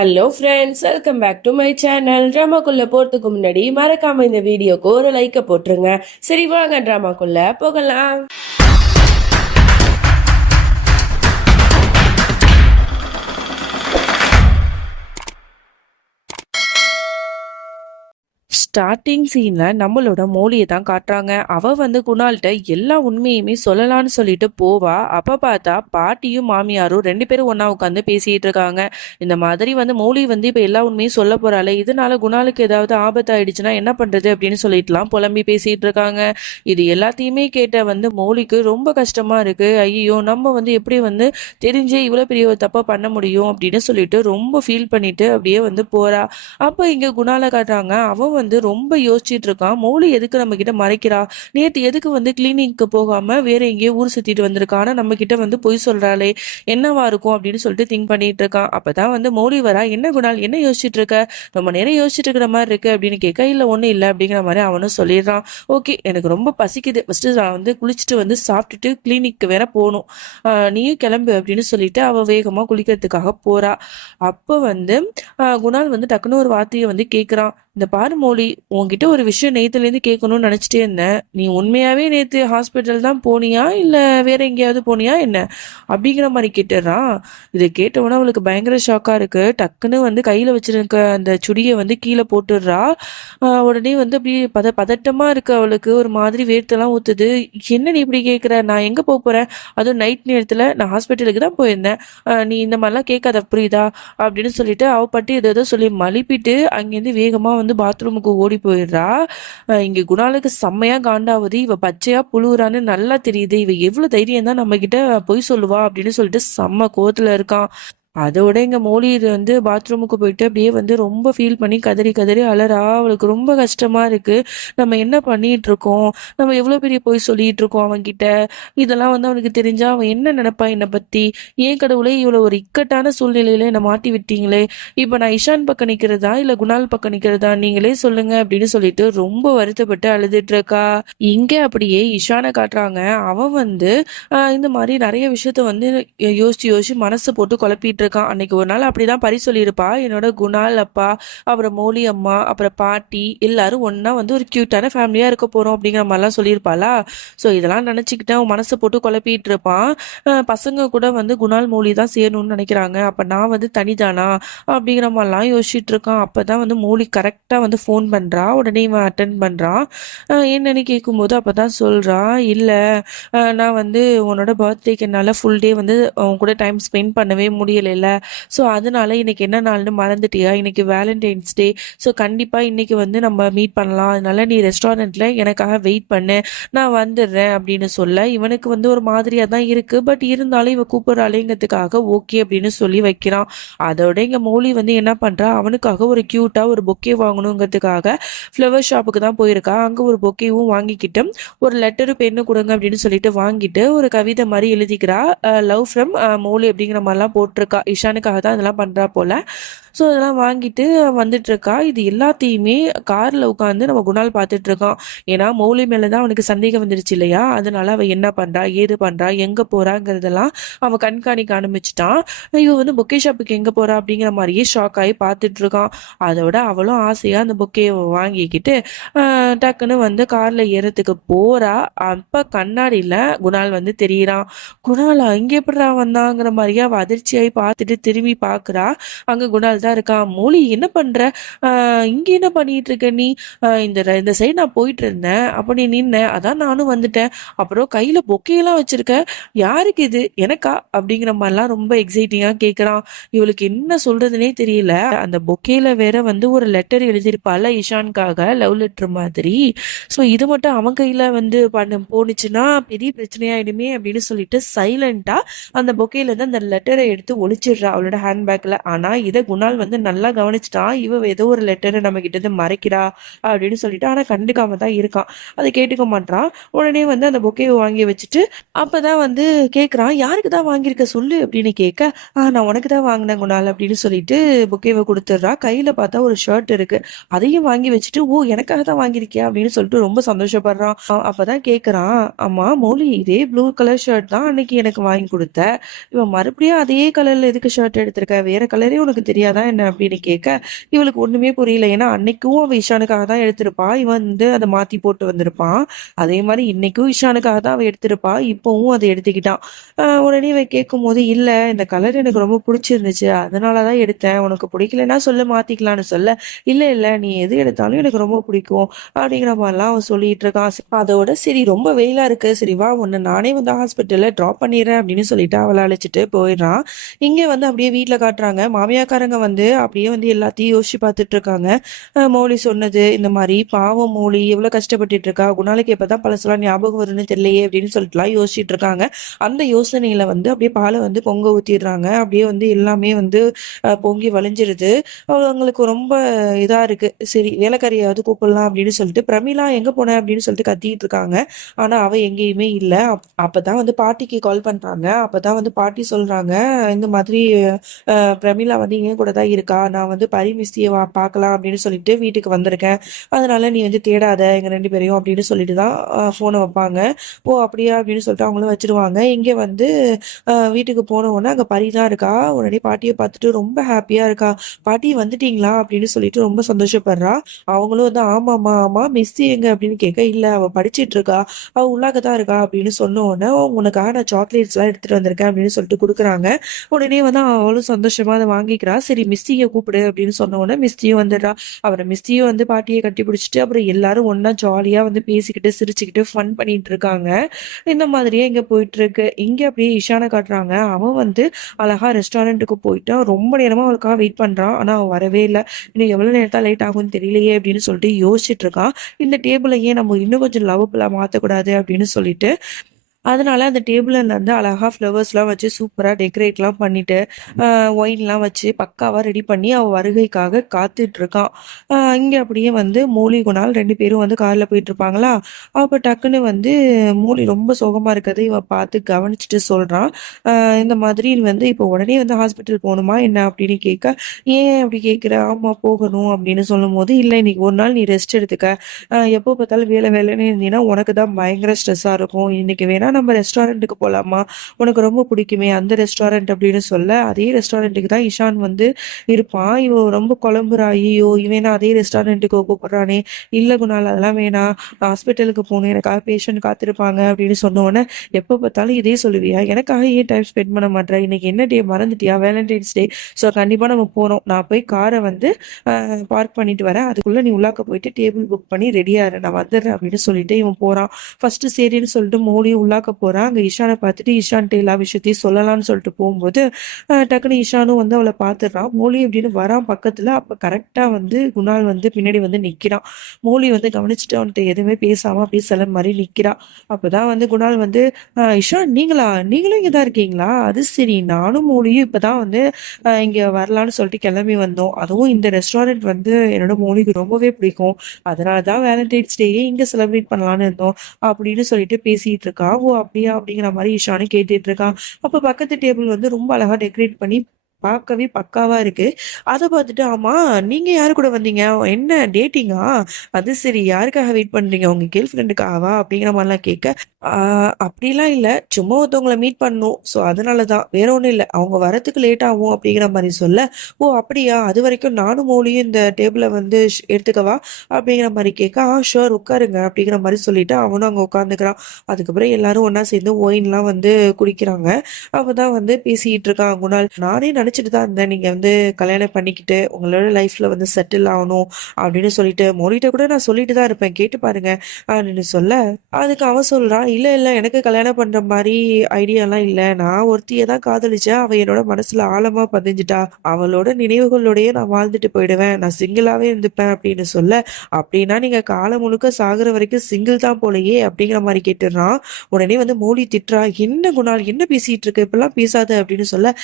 Hello friends, welcome back to my channel. ட்ராமாக்குள்ள போறதுக்கு முன்னாடி மறக்காம இந்த வீடியோக்கு ஒரு லைக்கை போட்டுருங்க. சரி, வாங்க ட்ராமாக்குள்ள போகலாம். ஸ்டார்டிங் சீன்ல நம்மளோட மோலியை தான் காட்டுறாங்க. அவ குணால்கிட்ட எல்லா உண்மையுமே சொல்லலாம்னு சொல்லிட்டு போவா. அப்ப பார்த்தா பாட்டியும் மாமியாரும் ரெண்டு பேரும் ஒன்னா உட்காந்து பேசிட்டு இருக்காங்க. இந்த மாதிரி மோலி இப்ப எல்லா உண்மையும் சொல்ல போறாளே, இதனால குணாலுக்கு ஏதாவது ஆபத்து ஆயிடுச்சுன்னா என்ன பண்றது அப்படின்னு சொல்லிட்டுலாம் புலம்பி பேசிட்டு இருக்காங்க. இது எல்லாத்தையுமே கேட்ட மோலிக்கு ரொம்ப கஷ்டமா இருக்கு. ஐயோ, நம்ம எப்படி தெரிஞ்சே இவ்வளவு பெரிய ஒரு தப்பா பண்ண முடியும் அப்படின்னு சொல்லிட்டு ரொம்ப ஃபீல் பண்ணிட்டு அப்படியே போறா. அப்ப இங்க குணால காட்டுறாங்க. அவன் ரொம்ப யோசிச்சுட்டு இருக்கான். மௌலி எதுக்கு நம்ம கிட்ட மறைக்கிறா, நேத்து எதுக்கு கிளினிக்கு போகாம வேற எங்கேயோ ஊர் சுத்திட்டு வந்திருக்கா, ஆனா நம்ம கிட்ட பொய் சொல்றாளே, என்னவா இருக்கும் அப்படின்னு சொல்லிட்டு திங்க் பண்ணிட்டு இருக்கான். அப்பதான் மௌலி வரா. என்ன குணால், என்ன யோசிச்சுட்டு இருக்க, ரொம்ப நேரம் யோசிச்சுட்டு இருக்கிற மாதிரி இருக்கு அப்படின்னு கேட்க, இல்ல ஒண்ணும் இல்ல அப்படிங்கிற மாதிரி அவனும் சொல்லிடுறான். ஓகே, எனக்கு ரொம்ப பசிக்குது, ஃபர்ஸ்ட் நான் குளிச்சுட்டு சாப்பிட்டுட்டு கிளினிக்கு வேற போகணும், நீயும் கிளம்பு அப்படின்னு சொல்லிட்டு அவ வேகமா குளிக்கிறதுக்காக போறா. அப்ப குணால் டக்குன்னு ஒரு வார்த்தையை கேட்கிறான். இந்த பாரு மௌலி, உன்கிட்ட ஒரு விஷயம் நேத்துல இருந்து கேட்கணும்னு நினைச்சிட்டே இருந்தேன். நீ உண்மையாவே நேத்து ஹாஸ்பிட்டல் தான் போனியா இல்ல வேற எங்கேயாவது போனியா என்ன அப்படிங்கிற மாதிரி கேட்டுறான். இதை கேட்டவொன்னே அவளுக்கு பயங்கர ஷாக்கா இருக்கு. டக்குன்னு கையில வச்சிருக்க அந்த சுடியை கீழே போட்டுடுறா. உடனே அப்படியே பதட்டமா இருக்கு அவளுக்கு. ஒரு மாதிரி வேர்த்தெல்லாம் ஊத்துது. என்ன நீ இப்படி கேட்குற, நான் எங்க போறேன், அதுவும் நைட் நேரத்துல நான் ஹாஸ்பிட்டலுக்கு தான் போயிருந்தேன், நீ இந்த மாதிரிலாம் கேட்காத புரியுதா அப்படின்னு சொல்லிட்டு அவ பட்டு ஏதோ சொல்லி மலிப்பிட்டு அங்கேருந்து வேகமா பாத்ரூமுக்கு ஓடி போயிடுறா. இங்க குணாலுக்கு செம்மையா காண்டாவது. இவ பச்சையா புழுவுறான்னு நல்லா தெரியுது. இவ எவ்வளவு தைரியம் தான் நம்ம கிட்ட பொய் சொல்லுவா அப்படின்னு சொல்லிட்டு செம்ம கோவத்துல இருக்கான். அதோட எங்க மோலி பாத்ரூமுக்கு போயிட்டு அப்படியே ரொம்ப ஃபீல் பண்ணி கதறி கதறி அலறா. அவளுக்கு ரொம்ப கஷ்டமா இருக்கு. நம்ம என்ன பண்ணிட்டு இருக்கோம், நம்ம எவ்வளவு பெரிய போய் சொல்லிட்டு இருக்கோம் அவன்கிட்ட, இதெல்லாம் அவனுக்கு தெரிஞ்சா அவன் என்ன நினைப்பா என்னை பத்தி, ஏன் கடவுளே இவ்வளவு ஒரு இக்கட்டான சூழ்நிலையில என்னை மாட்டி விட்டீங்களே, இப்ப நான் இஷான் பக்கம் நிக்கிறதா இல்ல குணால் பக்கம் நிக்கிறதா நீங்களே சொல்லுங்க அப்படின்னு சொல்லிட்டு ரொம்ப வருத்தப்பட்டு அழுதுட்டு இருக்கா. இங்க அப்படியே இஷானை காட்டுறாங்க. அவன் இந்த மாதிரி நிறைய விஷயத்த யோசிச்சு யோசிச்சு மனசு போட்டு குழப்பிட்டு இருக்கான். அன்னைக்கு ஒரு நாள் அப்படிதான் பரி சொல்லியிருப்பா. என்னோட குணால் அப்பா, அப்புறம் மௌலி அம்மா, அப்புறம் பாட்டி எல்லாரும் ஒன்னா ஒரு கியூட்டான ஃபேமிலியா இருக்க போறோம் அப்படிங்கிற மாதிரிலாம் சொல்லியிருப்பாளா. ஸோ இதெல்லாம் நினைச்சுக்கிட்டு அவன் மனசை போட்டு குழப்பிட்டு இருப்பான். பசங்க கூட குணால் மௌலி தான் சேரணும்னு நினைக்கிறாங்க, அப்ப நான் தனிதானா அப்படிங்கிற மாதிரிலாம் யோசிச்சுட்டு இருக்கான். அப்பதான் மௌலி கரெக்டா ஃபோன் பண்றா. உடனே இவன் அட்டன் பண்றான். என்னன்னு கேட்கும்போது அப்பதான் சொல்றான், இல்ல நான் உன்னோட பர்த்டேக்கு என்னால் ஃபுல் டே உன் கூட டைம் ஸ்பெண்ட் பண்ணவே முடியலைல்ல, ஸோ அதனால இன்னைக்கு என்ன நாள்னு மறந்துட்டியா, இன்னைக்கு வேலண்டைன்ஸ் டே, ஸோ கண்டிப்பாக இன்னைக்கு நம்ம மீட் பண்ணலாம், அதனால நீ ரெஸ்டாரண்ட்டில் எனக்காக வெயிட் பண்ணு, நான் வந்துடுறேன் அப்படின்னு சொல்ல இவனுக்கு ஒரு மாதிரியாக தான் இருக்குது. பட் இருந்தாலும் இவன் கூப்பிட்றாளேங்கிறதுக்காக ஓகே அப்படின்னு சொல்லி வைக்கிறான். அதோட இங்கே மௌலி என்ன பண்ணுறா, அவனுக்காக ஒரு க்யூட்டாக ஒரு பொக்கே வாங்கணுங்கிறதுக்காக ஃப்ளவர் ஷாப்புக்கு தான் போயிருக்கா. அங்கே ஒரு பொக்கேவும் வாங்கிக்கிட்டு ஒரு லெட்டரு பெண்ணு கொடுங்க அப்படின்னு சொல்லிட்டு வாங்கிட்டு ஒரு கவிதை மாதிரி எழுதிக்கிறா. லவ் ஃப்ரம் மௌலி அப்படிங்கிற மாதிரிலாம் போட்டிருக்கா. இஷானுக்காக தான் இதெல்லாம் பண்றா போல. ஸோ அதெல்லாம் வாங்கிட்டு வந்துட்டு இருக்கா. இது எல்லாத்தையுமே கார்ல உட்காந்து நம்ம குணால் பார்த்துட்டு இருக்கான். ஏன்னா மௌலி மேலதான் அவனுக்கு சந்தேகம் வந்துருச்சு இல்லையா, அதனால அவ என்ன பண்றா ஏது பண்றா எங்க போறாங்கிறதெல்லாம் அவன் கண்காணிக்க ஆரம்பிச்சிட்டான். இவ பொக்கே ஷாப்புக்கு எங்க போறா அப்படிங்கிற மாதிரியே ஷாக் ஆகி பார்த்துட்டு இருக்கான். அதோட அவளும் ஆசையா அந்த பொக்கையை வாங்கிக்கிட்டு டக்குன்னு கார்ல ஏறத்துக்கு போறா. அப்ப கண்ணாடியில குணால் தெரியறான். குணாலா, இங்க எப்படிடா வந்தாங்கிற மாதிரியா அவ அதிர்ச்சியாகி பார்த்துட்டு திரும்பி பாக்குறா. அங்க குணால் தான் இருக்கா. மௌலி, என்ன பண்ற, இங்க என்ன பண்ணிட்டு இருக்க நீ, இந்த சைடு நான் போயிட்டு இருந்தேன், அப்ப நீ நின்ன, அதான் நானும் வந்துட்டேன், அப்புறம் கையில பொக்கையெல்லாம் வச்சிருக்க, யாருக்கு இது, எனக்கா அப்படிங்கிற மாதிரிலாம் ரொம்ப எக்ஸைட்டிங்கா கேக்குறான். இவளுக்கு என்ன சொல்றதுனே தெரியல. அந்த பொக்கையில வேற ஒரு லெட்டர் எழுதியிருப்பால இஷானுக்காக, லவ் லெட்டர் மாதிரி. ஸோ இது மட்டும் அவன் கையில பண்ண போனுச்சுன்னா பெரிய பிரச்சனையாயிடுமே அப்படின்னு சொல்லிட்டு சைலண்டா அந்த பொக்கையில இருந்து அந்த லெட்டரை எடுத்து ஒளிச்சிடுறா அவளோட ஹேண்ட்பேக்ல. ஆனா இதை குணால் நல்லா கவனிச்சுட்டான். இவ ஏதோ ஒரு லெட்டரை நம்ம கிட்ட இருந்து மறைக்கிறா அப்படின்னு சொல்லிட்டு, ஆனா கண்டுக்காம தான் இருக்கான். அதை கேட்டுக்க மாட்டான். உடனே அந்த பொக்கையை வாங்கி வச்சுட்டு அப்பதான் கேட்குறான், யாருக்கு தான் வாங்கியிருக்க சொல்லு அப்படின்னு கேட்க, நான் உனக்கு தான் வாங்கினேன் குணால் அப்படின்னு சொல்லிட்டு பொக்கையை கொடுத்துட்றா. கையில பார்த்தா ஒரு ஷர்ட் இருக்கு, அதையும் வாங்கி வச்சுட்டு, ஓ எனக்காக தான் வாங்கியிருக்கியா அப்படின்னு சொல்லிட்டு ரொம்ப சந்தோஷப்படுறான். அப்பதான் கேட்குறான், ஆமா மௌலி, இதே ப்ளூ கலர் ஷர்ட் தான் அன்னைக்கு எனக்கு வாங்கி கொடுத்த, இவன் மறுபடியும் அதே கலர்ல எதுக்கு ஷர்ட் எடுத்திருக்க, வேற கலரே உனக்கு தெரியாதா புரியாதா என்ன அப்படின்னு கேட்க இவளுக்கு ஒண்ணுமே புரியல. ஏன்னா அன்னைக்கும் அவ இஷானுக்காக தான் எடுத்திருப்பா, இவன் வந்து அதை மாத்தி போட்டு வந்திருப்பான். அதே மாதிரி இன்னைக்கும் இஷானுக்காக தான் அவ எடுத்திருப்பா, இப்பவும் அதை எடுத்துக்கிட்டான். உடனே இவன் கேட்கும் போது இல்ல இந்த கலர் எனக்கு ரொம்ப பிடிச்சிருந்துச்சு அதனாலதான் எடுத்தேன், உனக்கு பிடிக்கலன்னா சொல்ல மாத்திக்கலாம்னு சொல்ல இல்ல இல்ல நீ எது எடுத்தாலும் எனக்கு ரொம்ப பிடிக்கும் அப்படிங்கிற மாதிரிலாம் அவன் சொல்லிட்டு இருக்கான். அதோட சரி ரொம்ப வெயிலா இருக்கு, சரி வா உன்னை நானே வந்து ஹாஸ்பிட்டல்ல ட்ராப் பண்ணிடுறேன் அப்படின்னு சொல்லிட்டு அவளை அழைச்சிட்டு போயிடுறான். இங்க வந்து அப்படியே வீட்டுல காட்டுறாங்க, மாமியாக்காரங்க வந்து அப்படியே வந்து எல்லாத்தையும் யோசிச்சு பார்த்துட்டு இருக்காங்க. மௌலி சொன்னது இந்த மாதிரி பாவம் மௌலி எவ்வளவு கஷ்டப்பட்டுட்டு இருக்கா, குணாலுக்கு எப்பதான் பழசெல்லாம் ஞாபகம் வரும்னு தெரியலையே அப்படின்னு சொல்லிட்டுலாம் யோசிச்சுட்டு இருக்காங்க. அந்த யோசனையில வந்து அப்படியே பாலை வந்து பொங்க ஊத்திடுறாங்க. அப்படியே வந்து எல்லாமே வந்து பொங்கி வழிஞ்சிருது. அவங்களுக்கு ரொம்ப இதா இருக்கு. சரி வேலைக்காரியாவது கூப்பிடலாம் அப்படின்னு சொல்லிட்டு பிரமிளா எங்க போன அப்படின்னு சொல்லிட்டு கத்திட்டு இருக்காங்க. ஆனா அவ எங்கேயுமே இல்ல. அப்பதான் வந்து பாட்டிக்கு கால் பண்றாங்க. அப்பதான் வந்து பாட்டி சொல்றாங்க இந்த மாதிரி பிரமிளா வந்து என் கூட தான் இருக்கா, நான் வந்து பரிமிஸ்தியை பார்க்கலாம் அப்படின்னு சொல்லிட்டு வீட்டுக்கு வந்திருக்கேன், அதனால நீ வந்து தேடாத எங்க 2 பேரையும் அப்படின்னு சொல்லிட்டு தான் போனை வைப்பாங்க. ஓ அப்படியா அப்படின்னு சொல்லிட்டு அவங்களும் வச்சிருவாங்க. இங்க வந்து வீட்டுக்கு போன உடனே அங்க பரி தான் இருக்கா. உடனே பாட்டியை பார்த்துட்டு ரொம்ப ஹாப்பியா இருக்கா. பாட்டி வந்துட்டீங்களா அப்படின்னு சொல்லிட்டு ரொம்ப சந்தோஷப்படுறா. அவங்களும் வந்து ஆமாமா ஆமா மிஸ்ஸி எங்க அப்படின்னு கேட்க இல்ல அவ படிச்சிட்டு இருக்கா, அவ உள்ளாகத்தான் இருக்கா அப்படின்னு சொன்ன உடனே உனக்காக நான் சாக்லேட்ஸ் எல்லாம் எடுத்துட்டு வந்திருக்கேன் அப்படின்னு சொல்லிட்டு கொடுக்குறாங்க. உடனே வந்து அவளும் சந்தோஷமா அதை வாங்கிக்கிறா. சரி மிஸ்டியை கூப்பிடு அப்படின்னு சொன்ன உடனே மிஸ்டியும் வந்துடுறா. அப்புறம் மிஸ்டியும் வந்து பாட்டியை கட்டி பிடிச்சிட்டு அப்புறம் எல்லாரும் ஒன்னா ஜாலியா வந்து பேசிக்கிட்டு சிரிச்சுக்கிட்டு ஃபன் பண்ணிட்டு இருக்காங்க. இந்த மாதிரியே இங்க போயிட்டு இருக்கு. இங்க அப்படியே இஷானை காட்டுறாங்க. அவன் வந்து அழகா ரெஸ்டாரண்ட்டுக்கு போயிட்டு ரொம்ப நேரமா அவளுக்காக வெயிட் பண்றான். ஆனா அவன் வரவே இல்லை. இன்னும் எவ்வளவு நேரத்தா லேட் ஆகும்னு தெரியலையே அப்படின்னு சொல்லிட்டு யோசிச்சுட்டு இருக்கான். இந்த டேபிளை ஏன் நம்ம இன்னும் கொஞ்சம் லவபிளா மாத்தக்கூடாது அப்படின்னு சொல்லிட்டு அதனால அந்த டேபிள்ல இருந்து அழகா ஃப்ளவர்ஸ்லாம் வச்சு சூப்பரா டெக்கரேட்லாம் பண்ணிட்டு ஒயின்லாம் வச்சு பக்காவா ரெடி பண்ணி அவ வருகைக்காக காத்துட்டு இருக்கான். இங்க அப்படியே வந்து மூலி குணால் 2 பேரும் வந்து கார்ல போயிட்டு இருப்பாங்களா. அப்ப டக்குன்னு வந்து மூலி ரொம்ப சோகமா இருக்கதை இவன் பார்த்து கவனிச்சுட்டு சொல்றான். இந்த மாதிரி வந்து இப்போ உடனே வந்து ஹாஸ்பிட்டல் போகணுமா என்ன அப்படின்னு கேட்க ஏன் அப்படி கேட்குற, ஆமா போகணும் அப்படின்னு சொல்லும் போது இல்லை இன்னைக்கு ஒரு நாள் நீ ரெஸ்ட் எடுத்துக்க, எப்போ பார்த்தாலும் வேலை வேலைன்னு இருந்தீங்கன்னா உனக்கு தான் பயங்கர ஸ்ட்ரெஸ்ஸாக இருக்கும், இன்னைக்கு வேணா நம்ம ரெஸ்டாரண்ட்டுக்கு போகலாமா, உனக்கு ரொம்ப பிடிக்குமே அந்த ரெஸ்டாரண்ட் அப்படின்னு சொல்ல அதே ரெஸ்டாரண்ட்டுக்கு தான் இஷான் வந்து இருப்பான். இவ ரொம்ப குழம்புறா, ஐயோ இவனா அதே ரெஸ்டாரண்ட்டுக்கு கூப்பிடுறானே, இல்லை குணால் அதெல்லாம் வேணாம், ஹாஸ்பிட்டலுக்கு போகணும் எனக்காக பேஷண்ட் காத்திருப்பாங்க அப்படின்னு சொன்ன உடனே எப்போ பார்த்தாலும் இதே சொல்லுவியா, எனக்காக ஏன் டைம் ஸ்பெண்ட் பண்ண மாட்டேன், இன்னைக்கு என்ன டே மறந்துட்டியா, வேலண்டைன்ஸ் டே, ஸோ கண்டிப்பாக நம்ம போகிறோம், நான் போய் காரை வந்து பார்க் பண்ணிட்டு வரேன், அதுக்குள்ளே நீ உள்ளாக்க போயிட்டு டேபிள் புக் பண்ணி ரெடியா இரு, நான் வந்துடுறேன் அப்படின்னு சொல்லிட்டு இவன் போகிறான். ஃபர்ஸ்ட் சரின்னு சொல்லிட்டு மோடியும் உள்ளாக்க போறான். அங்க இஷானை பார்த்துட்டு இஷான்ட்டு எல்லா விஷயத்தையும் சொல்லலாம்னு சொல்லிட்டு போகும்போது டக்குனு இஷானும் வந்து அவளை பார்த்துடுறான். மோலி அப்படின்னு வரான் பக்கத்துல. அப்ப கரெக்டா வந்து குணால் வந்து பின்னாடி வந்து நிக்கிறான். மோலி வந்து கவனிச்சுட்டு அவன்கிட்ட எதுவுமே பேசாம அப்படியே சில மாதிரி நிக்கிறான். அப்பதான் வந்து குணால் வந்து இஷான் நீங்களும் இங்கதான் இருக்கீங்களா, அது சரி, நானும் மோலியும் இப்பதான் வந்து இங்க வரலான்னு சொல்லிட்டு கிளம்பி வந்தோம், அதுவும் இந்த ரெஸ்டாரண்ட் வந்து என்னோட மோலிக்கு ரொம்பவே பிடிக்கும், அதனாலதான் வேலண்டைன்ஸ் டேயே இங்க செலிப்ரேட் பண்ணலான்னு இருந்தோம் அப்படின்னு சொல்லிட்டு பேசிட்டு இருக்கா. ஓ அப்படியா அப்படிங்கிற மாதிரி இஷானு கேட்டுட்டு இருக்கான். அப்ப பக்கத்து டேபிள் வந்து ரொம்ப அழகா டெக்கரேட் பண்ணி பார்க்கவே பக்காவா இருக்கு. அதை பார்த்துட்டு ஆமா நீங்க யாரு கூட வந்தீங்க, என்ன டேட்டிங்கா, அது சரி யாருக்காக வெயிட் பண்றீங்க, உங்க கேர்ள் ஃப்ரெண்டுக்காகவா அப்படிங்கிற மாதிரிலாம் கேட்க அப்படிலாம் இல்லை, சும்மா ஒருத்தவங்களை மீட் பண்ணணும், ஸோ அதனாலதான், வேற ஒன்றும் இல்லை, அவங்க வரத்துக்கு லேட் ஆகும் அப்படிங்கிற மாதிரி சொல்ல ஓ அப்படியா, அது வரைக்கும் நானும் மோலியும் இந்த டேபிளை வந்து எடுத்துக்கவா அப்படிங்கிற மாதிரி கேட்க ஷோர் உட்காருங்க அப்படிங்கிற மாதிரி சொல்லிட்டு அவனும் அங்கே உட்காந்துக்கிறான். அதுக்கப்புறம் எல்லாரும் ஒன்னா சேர்ந்து ஒயின்லாம் வந்து குடிக்கிறாங்க. அப்பதான் வந்து பேசிட்டு இருக்கான் குணால். நானே நினைச்சிட்டு தான் இருந்தேன் நீங்க வந்து கல்யாணம் பண்ணிக்கிட்டு உங்களோட லைஃப்ல வந்து செட்டில் ஆகணும் அப்படின்னு சொல்லிட்டு மோலிட்ட கூட நான் சொல்லிட்டு தான் இருப்பேன், கேட்டு பாருங்க அப்படின்னு சொல்ல அதுக்கு அவன் சொல்றான் இல்ல இல்ல எனக்கு கல்யாணம் பண்ற மாதிரி ஐடியாலாம் இல்ல, நான் ஒருத்தியை தான் காதலிச்சேன், அவ என்னோட மனசுல ஆழமா பதிஞ்சுட்டா, அவளோட நினைவுகளோடயே நான் வாழ்ந்துட்டு போயிடுவேன், நான் சிங்கிளாவே இருந்துப்பேன் அப்படின்னு சொல்ல அப்படின்னா நீங்க காலம் முழுக்க சாகுற வரைக்கும் சிங்கிள் தான் போலயே அப்படிங்கிற மாதிரி கேட்டுடுறான். உடனே வந்து மோலி திட்டுறா, என்ன குணால் என்ன பேசிட்டு இருக்க, இப்பெல்லாம் பேசாத அப்படின்னு சொல்ல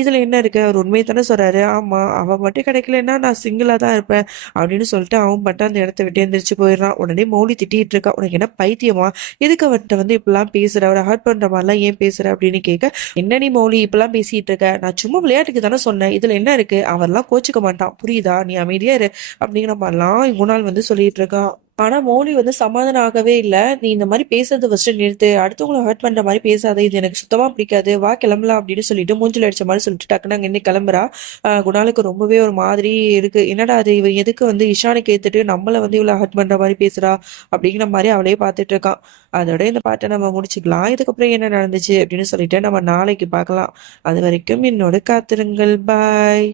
இதுல என்ன இருக்கு, அவர் உண்மையை தானே சொல்றாரு, ஆமா அவ மட்டும் கிடைக்கலன்னா நான் சிங்கிளா தான் இருப்பேன் அப்படின்னு சொல்லிட்டு அவன் மட்டும் அந்த இடத்த விட்டு எந்திரிச்சு போயிடுறான். உடனே மோலி திட்டிட்டு இருக்கா, உனக்கு என்ன பைத்தியமா, எதுக்கு அவர்கிட்ட வந்து இப்பெல்லாம் பேசுற, அவரை ஹர்ட் பண்ற மாதிரிலாம் ஏன் பேசுற அப்படின்னு கேட்க என்ன நீ மௌலி இப்பெல்லாம் பேசிட்டு இருக்க, நான் சும்மா விளையாட்டுக்கு தானே சொன்னேன், இதுல என்ன இருக்கு, அவர்லாம் கோச்சுக்க மாட்டான் புரியுதா, நீ அமைதியா இரு அப்படிங்கிற மாதிரிலாம் குணால் வந்து சொல்லிட்டு இருக்கா. ஆனா மௌலி வந்து சமாதானம் ஆகவே இல்ல. "நீ இந்த மாரி பேசுறத ஃபர்ஸ்ட்டு நிறுத்து. அடுத்தவங்கள ஹர்ட் பண்ற மாரி பேசாத. இது எனக்கு சுத்தமா பிடிக்காது. வா கிளம்பலாம்" அப்படின்னு சொல்லிட்டு மூஞ்சில அடிச்ச மாரி சொல்லிட்டு டக்குனு அங்கேருந்து கிளம்புறா. குணாலுக்கு ரொம்பவே ஒரு மாதிரி இருக்கு. என்னடா இது இவ எதுக்கு வந்து இஷானுக்கு ஏத்துட்டு நம்மள வந்து இவ்வளோ ஹர்ட் பண்ற மாரி பேசுறா? அப்படிங்கிற மாரி அவளே பார்த்துட்டு இருக்கான். அதோட இந்த பாட்ட நம்ம முடிச்சுக்கலாம். இதுக்கப்புறம் என்ன நடந்துச்சு அப்படின்னு சொல்லிட்டு நம்ம நாளைக்கு பார்க்கலாம். அதுவரைக்கும் என்னோட காத்திருங்கள். பாய்.